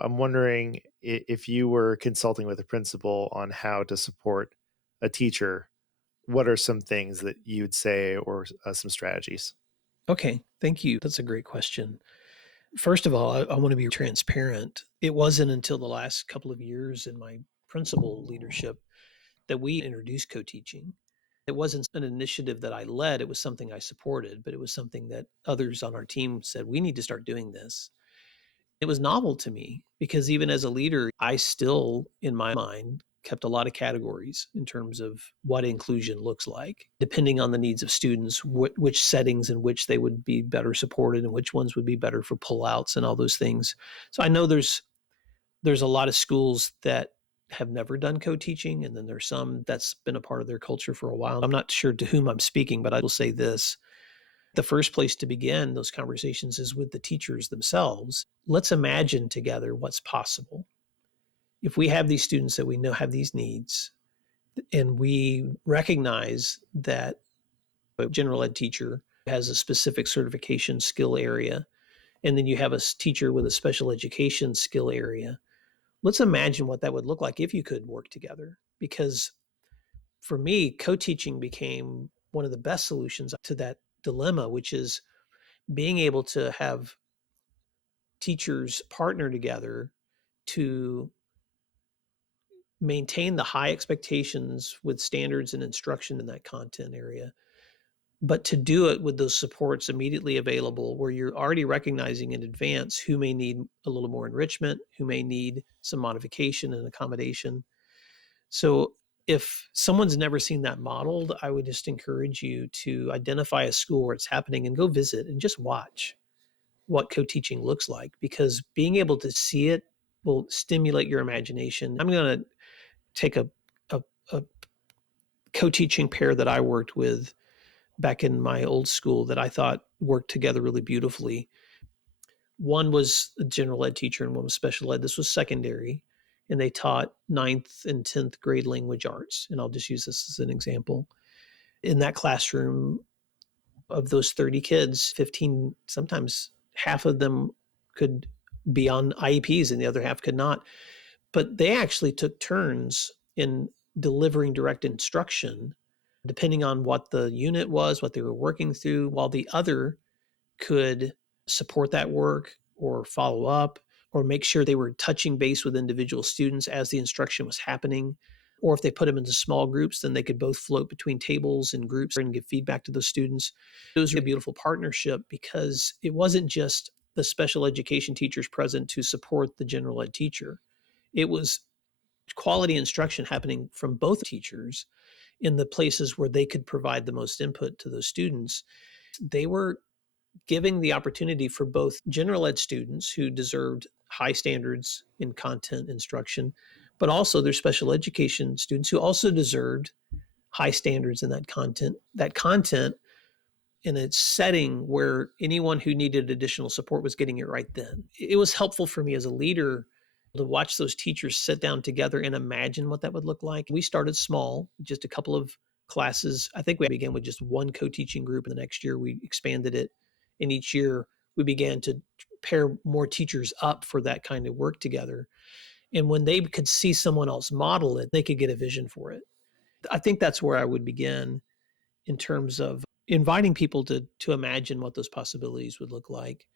I'm wondering if you were consulting with a principal on how to support a teacher, what are some things that you would say or some strategies? Okay, thank you. That's a great question. First of all, I want to be transparent. It wasn't until the last couple of years in my principal leadership that we introduced co teaching. It wasn't an initiative that I led, it was something I supported, but it was something that others on our team said, we need to start doing this. It was novel to me because even as a leader, I still, in my mind, kept a lot of categories in terms of what inclusion looks like, depending on the needs of students, which settings in which they would be better supported and which ones would be better for pullouts and all those things. So I know there's a lot of schools that have never done co-teaching, and then there's some that's been a part of their culture for a while. I'm not sure to whom I'm speaking, but I will say this: the first place to begin those conversations is with the teachers themselves. Let's imagine together what's possible. If we have these students that we know have these needs, and we recognize that a general ed teacher has a specific certification skill area, and then you have a teacher with a special education skill area, let's imagine what that would look like if you could work together. Because for me, co teaching became one of the best solutions to that dilemma, which is being able to have teachers partner together to maintain the high expectations with standards and instruction in that content area, but to do it with those supports immediately available where you're already recognizing in advance who may need a little more enrichment, who may need some modification and accommodation. So if someone's never seen that modeled, I would just encourage you to identify a school where it's happening and go visit and just watch what co-teaching looks like, because being able to see it will stimulate your imagination. I'm going to take a co-teaching pair that I worked with back in my old school that I thought worked together really beautifully. One was a general ed teacher and one was special ed. This was secondary, and they taught ninth and 10th grade language arts. And I'll just use this as an example. In that classroom, of those 30 kids, 15, sometimes half of them could be on IEPs and the other half could not. But they actually took turns in delivering direct instruction, depending on what the unit was, what they were working through, while the other could support that work or follow up or make sure they were touching base with individual students as the instruction was happening. Or if they put them into small groups, then they could both float between tables and groups and give feedback to those students. It was a beautiful partnership because it wasn't just the special education teachers present to support the general ed teacher. It was quality instruction happening from both teachers in the places where they could provide the most input to those students. They were giving the opportunity for both general ed students who deserved high standards in content instruction, but also their special education students who also deserved high standards in that content. That content in a setting where anyone who needed additional support was getting it right then. It was helpful for me as a leader to watch those teachers sit down together and imagine what that would look like. We started small, just a couple of classes. I think we began with just one co-teaching group, and the next year we expanded it. And each year we began to pair more teachers up for that kind of work together. And when they could see someone else model it, they could get a vision for it. I think that's where I would begin in terms of inviting people to imagine what those possibilities would look like.